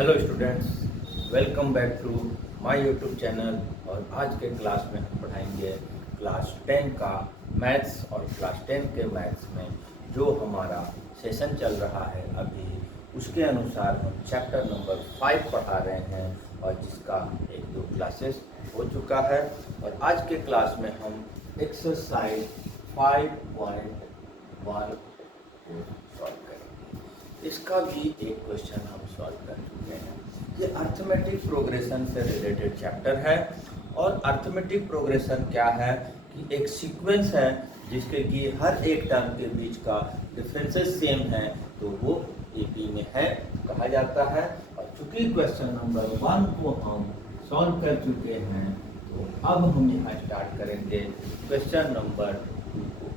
Hello students, welcome back to my YouTube channel. और आज के क्लास में हम पढ़ाएंगे क्लास 10 का मैथ्स। और क्लास 10 के मैथ्स में जो हमारा सेशन चल रहा है अभी, उसके अनुसार हम चैप्टर नंबर 5 पढ़ा रहे हैं और जिसका 1-2 क्लासेस हो चुका है। और आज के क्लास में हम एक्सरसाइज 5.1 को सॉल्व करेंगे। इसका भी एक क्वेश्चन हम सॉल्व कर चुके हैं। ये अर्थमेटिक प्रोग्रेशन से रिलेटेड चैप्टर है। और अर्थमेटिक प्रोग्रेशन क्या है कि एक सीक्वेंस है जिसके कि हर एक टर्म के बीच का डिफरेंसेस सेम है, तो वो एपी में है कहा जाता है। और चूंकि क्वेश्चन नंबर 1 को हम सॉल्व कर चुके हैं, तो अब हम यहाँ स्टार्ट करेंगे क्वेश्चन नंबर 2 को।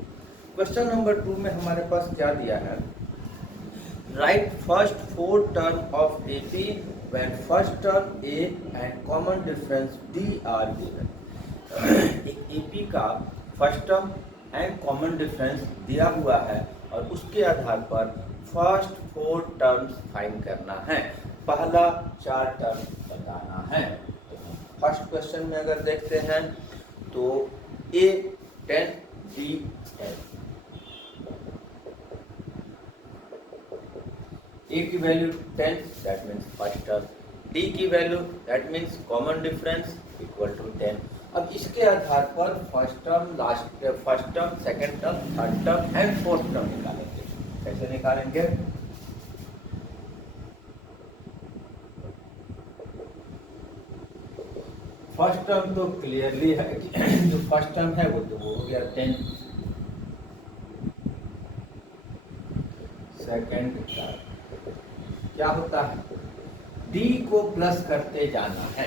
क्वेश्चन नंबर 2 में हमारे पास क्या दिया है? Write first 4 term of AP when first term A and common difference D are given। एक AP का first term and common difference दिया हुआ है और उसके आधार पर फर्स्ट 4 टर्म्स फाइंड करना है। पहला 4 टर्म बताना है। फर्स्ट क्वेश्चन में अगर देखते हैं तो A 10 D 10। A की value 10, that means first term. D की value that means common difference equal to 10। अब इसके आधार पर first term, second term, third term and fourth term निकालेंगे। कैसे निकालेंगे? फर्स्ट टर्म तो क्लियरली है कि जो फर्स्ट टर्म है वो हो गया 10। सेकंड टर्म क्या होता है? D को प्लस करते जाना है,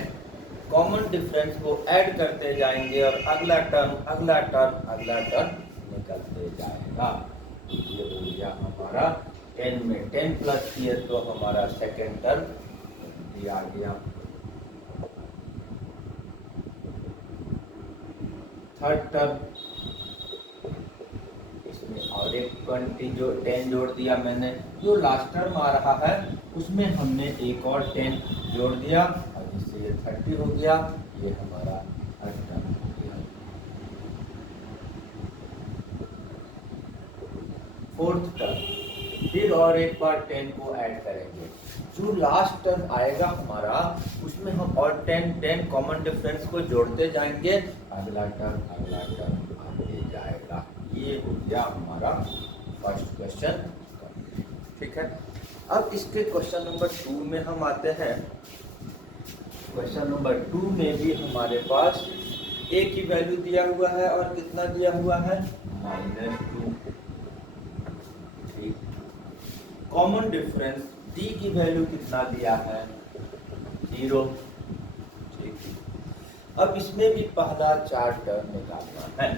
कॉमन डिफरेंस को ऐड करते जाएंगे और अगला टर्म निकलते जाएगा। ये हो गया हमारा 10 में 10 प्लस किए तो हमारा सेकेंड टर्म दिया गया। थर्ड टर्म और एक 20 जो 10 जोड़ दिया मैंने। जो लास्ट टर्म आ रहा है उसमें हमने एक और 10 जोड़ दिया और जिससे ये 30 हो गया। ये हमारा थर्ड टर्म हो गया। फोर्थ टर्म फिर और एक बार 10 को ऐड करेंगे। जो लास्ट टर्म आएगा हमारा उसमें हम और 10 कॉमन डिफरेंस को जोड़ते जाएंगे। अगला टर्म आगे जाएगा। ये हो गया हमारा फर्स्ट क्वेश्चन। ठीक है, अब इसके क्वेश्चन नंबर 2 में हम आते हैं। क्वेश्चन नंबर 2 में भी हमारे पास A की वैल्यू दिया हुआ है और कितना दिया हुआ है? -2। ठीक, कॉमन डिफरेंस D की वैल्यू कितना दिया है? 0। ठीक, अब इसमें भी पहला 4 टर्म निकालना है।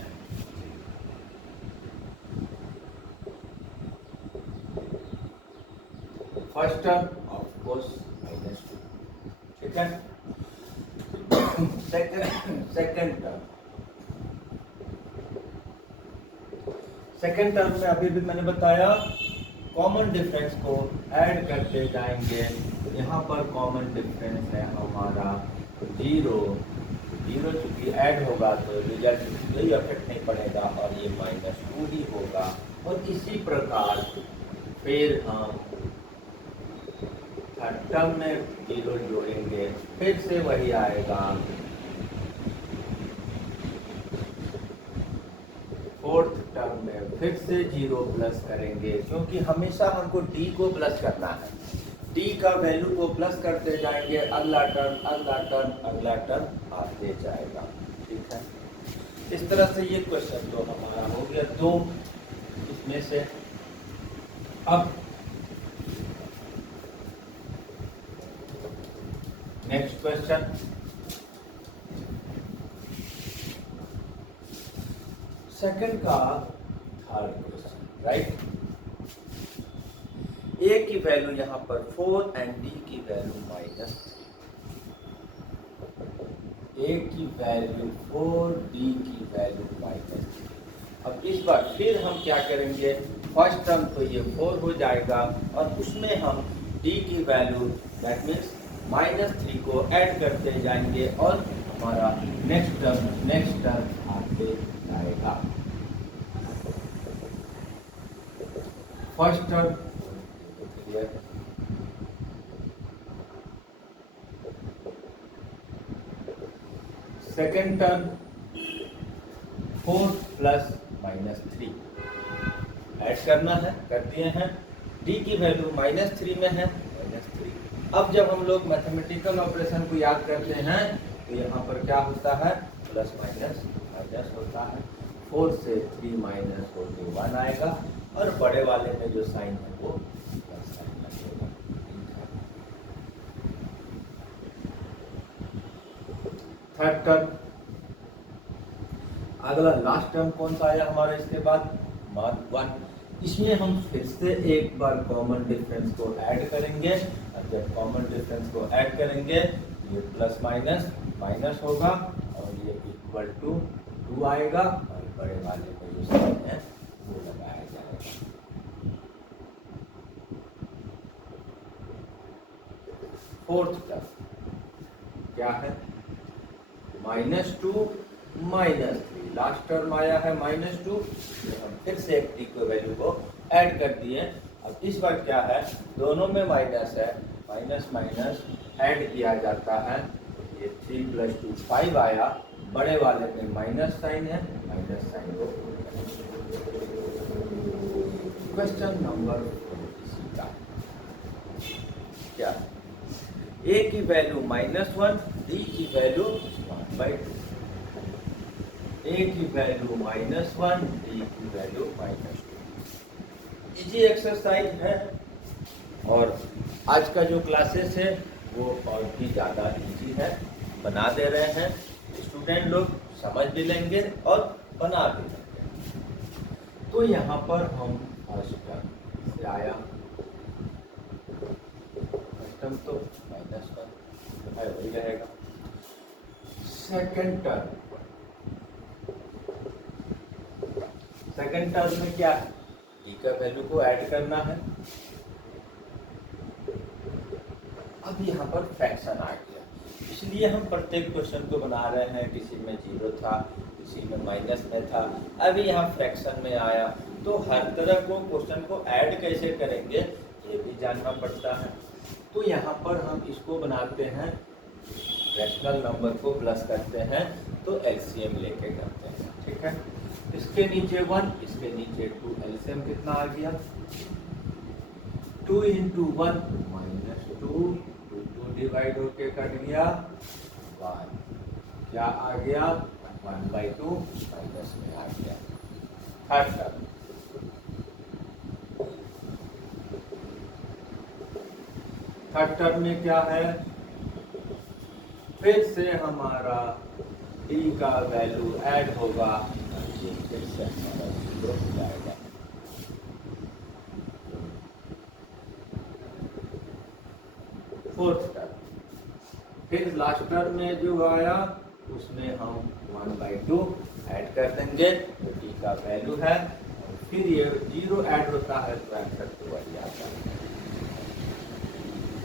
First term of course -2। ठीक है, सेकंड टर्म में अभी भी मैंने बताया कॉमन डिफरेंस को ऐड करते जाएंगे। यहाँ पर कॉमन डिफरेंस है हमारा 0 चूंकि ऐड होगा तो रिजल्ट कोई इफेक्ट नहीं पड़ेगा और ये -2 ही होगा। और इसी प्रकार फिर हम थर्ड टर्म में 0 जोड़ेंगे, फिर से वही आएगा। फोर्थ टर्म में फिर से 0 प्लस करेंगे, क्योंकि हमेशा हमको D को प्लस करना है। D का वैल्यू को प्लस करते जाएंगे, अगला टर्म आते जाएगा। ठीक है, इस तरह से ये क्वेश्चन तो हमारा हो गया 2 इसमें से। अब नेक्स्ट क्वेश्चन, सेकंड का थर्ड क्वेश्चन, राइट। A की वैल्यू यहाँ पर 4 एंड D की वैल्यू -3। A की वैल्यू 4, D की वैल्यू -3। अब इस बार फिर हम क्या करेंगे? फर्स्ट टर्म तो ये 4 हो जाएगा और उसमें हम डी की वैल्यू दैट मीन्स -3 को ऐड करते जाएंगे और हमारा नेक्स्ट टर्म आते जाएगा। First term clear, second term 4 plus -3 add करना है, कर दिए हैं। डी की वैल्यू -3 में है, -3। अब जब हम लोग मैथमेटिकल ऑपरेशन को याद करते हैं तो यहाँ पर क्या होता है, प्लस माइनस माइनस होता है। 4 से 3 माइनस होके 1 आएगा और बड़े वाले में जो साइन है वो प्लस साइन लगेगा। थर्ड टर्म, अगला लास्ट टर्म कौन सा आया हमारा इसके बाद, मान 1। इसमें हम फिर से एक बार कॉमन डिफरेंस को ऐड करेंगे और जब कॉमन डिफरेंस को ऐड करेंगे ये प्लस माइनस माइनस होगा और ये इक्वल टू 2 आएगा और बड़े वाले में जो साइन है वो लगाया जाएगा। फोर्थ टर्म क्या है, -2 -3, लास्ट टर्म आया है -2, हम फिर से एक टी को वैल्यू को ऐड कर दिए। अब इस बार क्या है, दोनों में माइनस है, माइनस माइनस ऐड किया जाता है, ये 3 + 2 5 आया, बड़े वाले में माइनस साइन है, माइनस साइन को। क्वेश्चन नंबर 4 का क्या, ए की वैल्यू -1, डी की वैल्यू 1/2, ए की वैल्यू -1, डी की वैल्यू -2। इजी एक्सरसाइज है और आज का जो क्लासेस है वो और भी ज़्यादा इजी है, बना दे रहे हैं स्टूडेंट लोग, समझ भी लेंगे और बना भी लेंगे। तो यहाँ पर हम फर्स्ट टर्म से आया, फर्स्ट टर्म तो -1 है वही रहेगा। सेकेंड टर्म, सेकेंड टर्म में क्या है, डी का वैल्यू को ऐड करना है। अब यहाँ पर फ्रैक्शन आ गया, इसलिए हम प्रत्येक क्वेश्चन को बना रहे हैं, किसी में 0 था, किसी में माइनस में था, अभी यहाँ फ्रैक्शन में आया, तो हर तरह को क्वेश्चन को ऐड कैसे करेंगे ये भी जानना पड़ता है। तो यहाँ पर हम इसको बनाते हैं, रैशनल नंबर को प्लस करते हैं तो एलसीएम लेके करते हैं, ठीक है। इसके नीचे 1, इसके नीचे 2, एलसीएम कितना आ गया, 2 × 1 -2, 2 डिवाइड होके कट गया 1, क्या आ गया 1/2 माइनस में आ गया। थर्ड टर्म, थर्ड टर्म में क्या है, फिर से हमारा डी का वैल्यू ऐड होगा, फिर से हमारा 0 हो जाएगा। फोर्थ टर्म, फिर लास्ट टर्म में जो आया उसमें हम 1/2 ऐड कर देंगे, तो डी का वैल्यू है, और फिर ये 0 ऐड होता है तो आंसर तो वही आता है।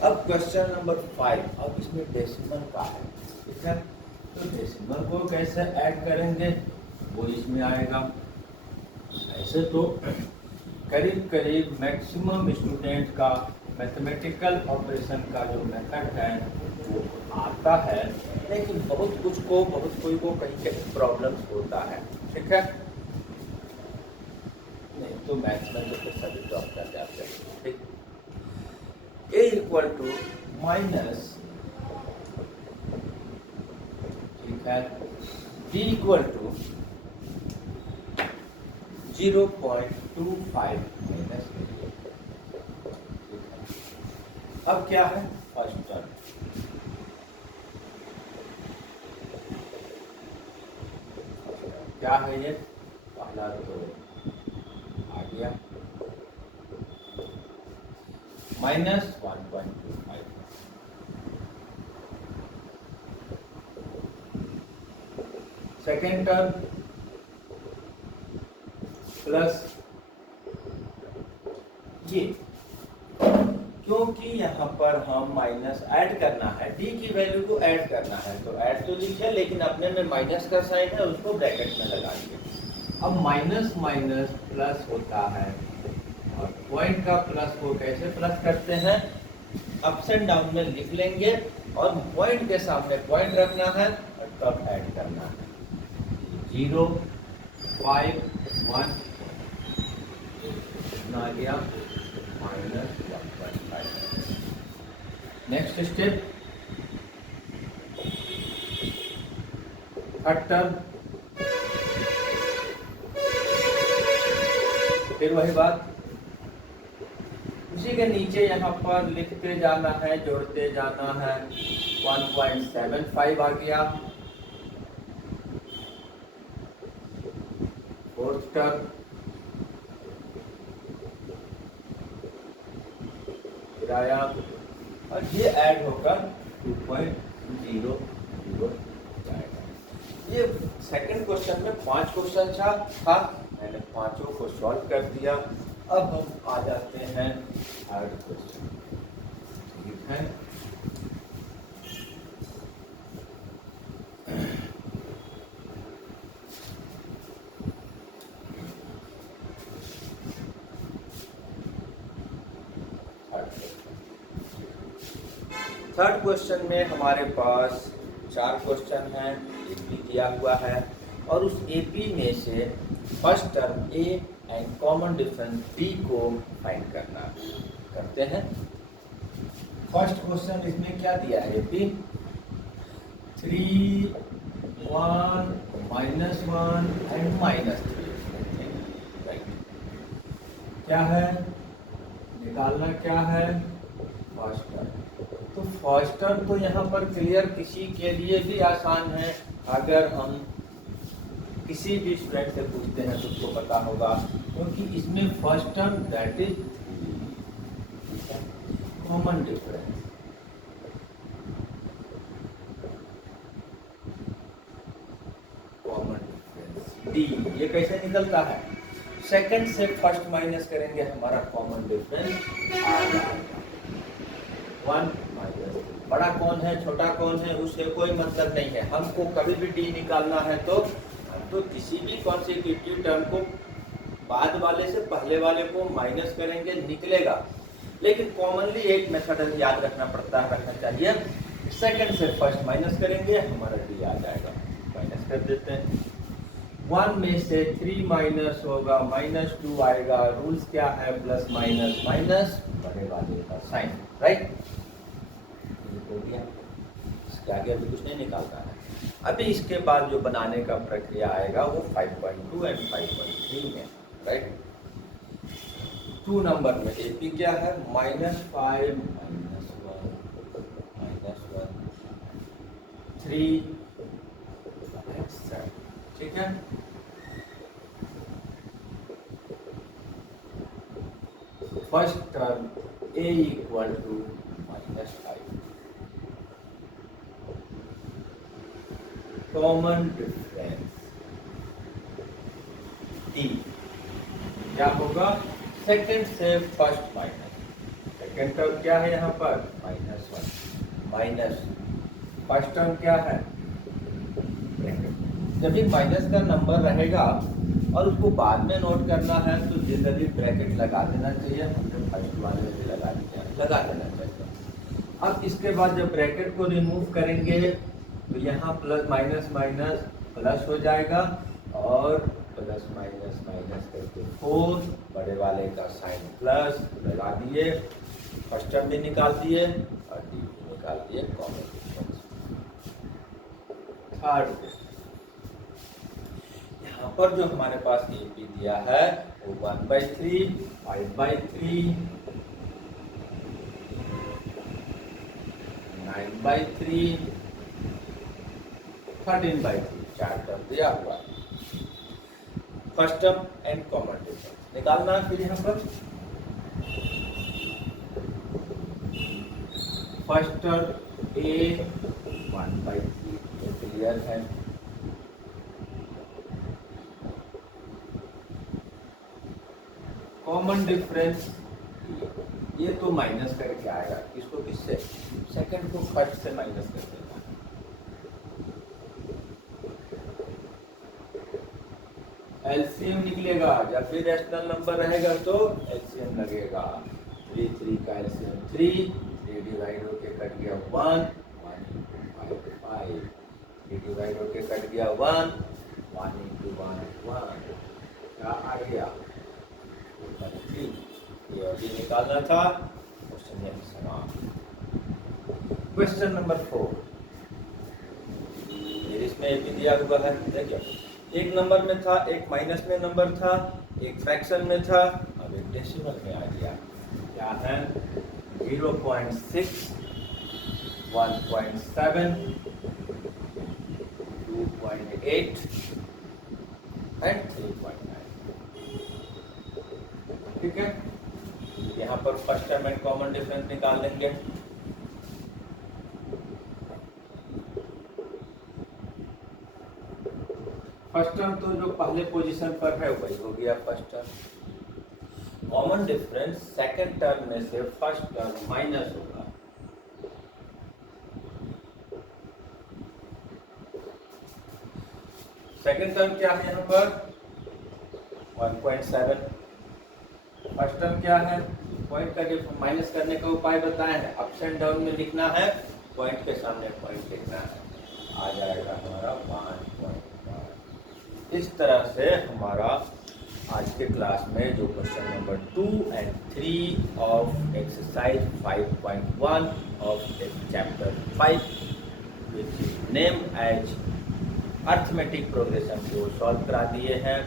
अब क्वेश्चन नंबर 5, अब इसमें डेसिमल का है, ठीक है। तो डेसिमल को कैसे ऐड करेंगे वो इसमें आएगा। ऐसे तो करीब करीब मैक्सिमम स्टूडेंट का मैथमेटिकल ऑपरेशन का जो मेथड है वो आता है, लेकिन बहुत कोई को कहीं कहीं प्रॉब्लम्स होता है, ठीक है। नहीं तो मैथ्स में तो फिर सभी टॉप कर जाते हैं, ठीक। a = माइनस, ठीक है, b = 0.25 माइनस, अब क्या है फर्स्ट टर्म, क्या है ये, पहला तो आ गया -1.25, सेकेंड टर्म प्लस ये क्योंकि यहाँ पर हम माइनस ऐड करना है, डी की वैल्यू को ऐड करना है, तो ऐड तो लिखे लेकिन अपने में माइनस का साइन है, उसको ब्रैकेट में लगाएंगे। अब माइनस माइनस प्लस होता है, और पॉइंट का प्लस को कैसे प्लस करते हैं, अप्स एंड डाउन में लिख लेंगे और पॉइंट के सामने पॉइंट रखना है और तब ऐड करना है। 0 5 1 आ गया -1.5। नेक्स्ट स्टेप, थर्ड टर्म, फिर वही बात, उसी के नीचे यहाँ पर लिखते जाना है, जोड़ते जाना है। 1.75 आ गया। फोर्थ टर्म, किराया, और ये ऐड होकर 2.00 जाएगा। ये सेकंड क्वेश्चन में 5 क्वेश्चन था, मैंने पांचों को सॉल्व कर दिया। अब हम आ जाते हैं थर्ड क्वेश्चन। ठीक है, थर्ड क्वेश्चन में हमारे पास 4 क्वेश्चन हैं, एपी दिया हुआ है, और उस एपी में से first term a and common difference b को फाइंड करना करते हैं। फर्स्ट क्वेश्चन इसमें क्या दिया है, एपी 3 1 -1 एंड -3। राइट, क्या है निकालना, क्या है फर्स्ट टर्म। तो फर्स्ट टर्म तो यहाँ पर क्लियर किसी के लिए भी आसान है, अगर हम किसी भी स्टूडेंट से पूछते हैं तो उसको पता होगा, क्योंकि इसमें first term that is common difference. Common difference D, ये कैसे निकलता है, सेकंड से फर्स्ट माइनस करेंगे, हमारा कॉमन डिफरेंस आ जाएगा 1 माइनस। बड़ा कौन है छोटा कौन है उससे कोई मतलब नहीं है, हमको कभी भी डी निकालना है तो किसी भी कॉन्सेक्यूटिव टर्म को बाद वाले से पहले वाले को माइनस करेंगे, निकलेगा। लेकिन कॉमनली एक मेथड याद रखना चाहिए, सेकंड से फर्स्ट माइनस करेंगे, हमारा डी आ जाएगा। माइनस कर देते हैं, 1 में से 3 माइनस होगा, -2 आएगा। रूल्स क्या है, प्लस माइनस माइनस बड़े वाले का साइन। राइट, हो गया, इसके आगे अभी कुछ नहीं निकालना है। अभी इसके बाद जो बनाने का प्रक्रिया आएगा वो 5.2 एंड 5.3 में। राइट, 2 नंबर में एपी क्या है, -5 -1 3 etc। ठीक है, first term a equal to -5, common difference d क्या होगा, सेकंड से फर्स्ट माइनस, सेकंड टर्म क्या है यहाँ पर -1 माइनस फर्स्ट टर्म क्या है, जब भी माइनस का नंबर रहेगा और उसको बाद में नोट करना है तो जनरली ब्रैकेट लगा देना चाहिए, हमने फर्स्ट वाले में भी लगा देना चाहिए। अब इसके बाद जब ब्रैकेट को रिमूव करेंगे तो यहाँ प्लस माइनस माइनस प्लस हो जाएगा, और प्लस माइनस माइनस करके 4 बड़े वाले का साइन प्लस लगा दिए, फर्स्ट टर्म भी निकाल दिए और डी भी निकाल दिए, कॉमन डिफरेंस। थर्ड, यहाँ पर जो हमारे पास एपी दिया है वो 1/3, 5/3, 9/3, 13/3, 4 टर्म दिया हुआ। First term and common difference निकालना है। फिर यहाँ पर फर्स्ट टर्म ए 1/3 क्लियर है, कॉमन डिफरेंस ये तो माइनस करके आएगा, इसको किससे, सेकंड को फर्स्ट से माइनस कर देना। एलसीएम निकलेगा, जब भी रैशनल नंबर रहेगा तो एलसीएम लगेगा। 3 3 का एलसीएम 3, 3 डिवाइड होके कट गया 1, 1 into 5 5, 3 डिवाइड होके कट गया 1, 1 into 1 1, क्या आ गया 3। ये अभी निकालना था, क्वेश्चन यही समाप्त। क्वेश्चन नंबर 4, इसमें ये भी दिया हुआ है, देखिए एक नंबर में था, एक माइनस में नंबर था, एक फ्रैक्शन में था, अब एक डेसिमल में आ गया। क्या है 0.6, 1.7, 2.8 एंड 3.9। ठीक है, यहाँ पर first term and common difference निकाल लेंगे। फर्स्ट टर्म तो जो पहले पोजीशन पर है वही हो गया first term. Common difference second term में से फर्स्ट टर्म माइनस होगा। सेकंड टर्म क्या है यहाँ पर 1.7, फर्स्ट टर्म क्या है, पॉइंट का माइनस करने का उपाय बताया है, अप्स एंड डाउन में लिखना है, पॉइंट के सामने पॉइंट लिखना है, आ जाएगा हमारा 1.5। इस तरह से हमारा आज के क्लास में जो question number 2 and 3 of exercise 5.1 of chapter 5 which is name as arithmetic progression को सॉल्व करा दिए हैं।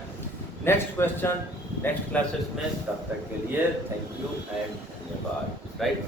नेक्स्ट क्वेश्चन नेक्स्ट क्लासेस में, तब तक के लिए थैंक यू एंड धन्यवाद। राइट।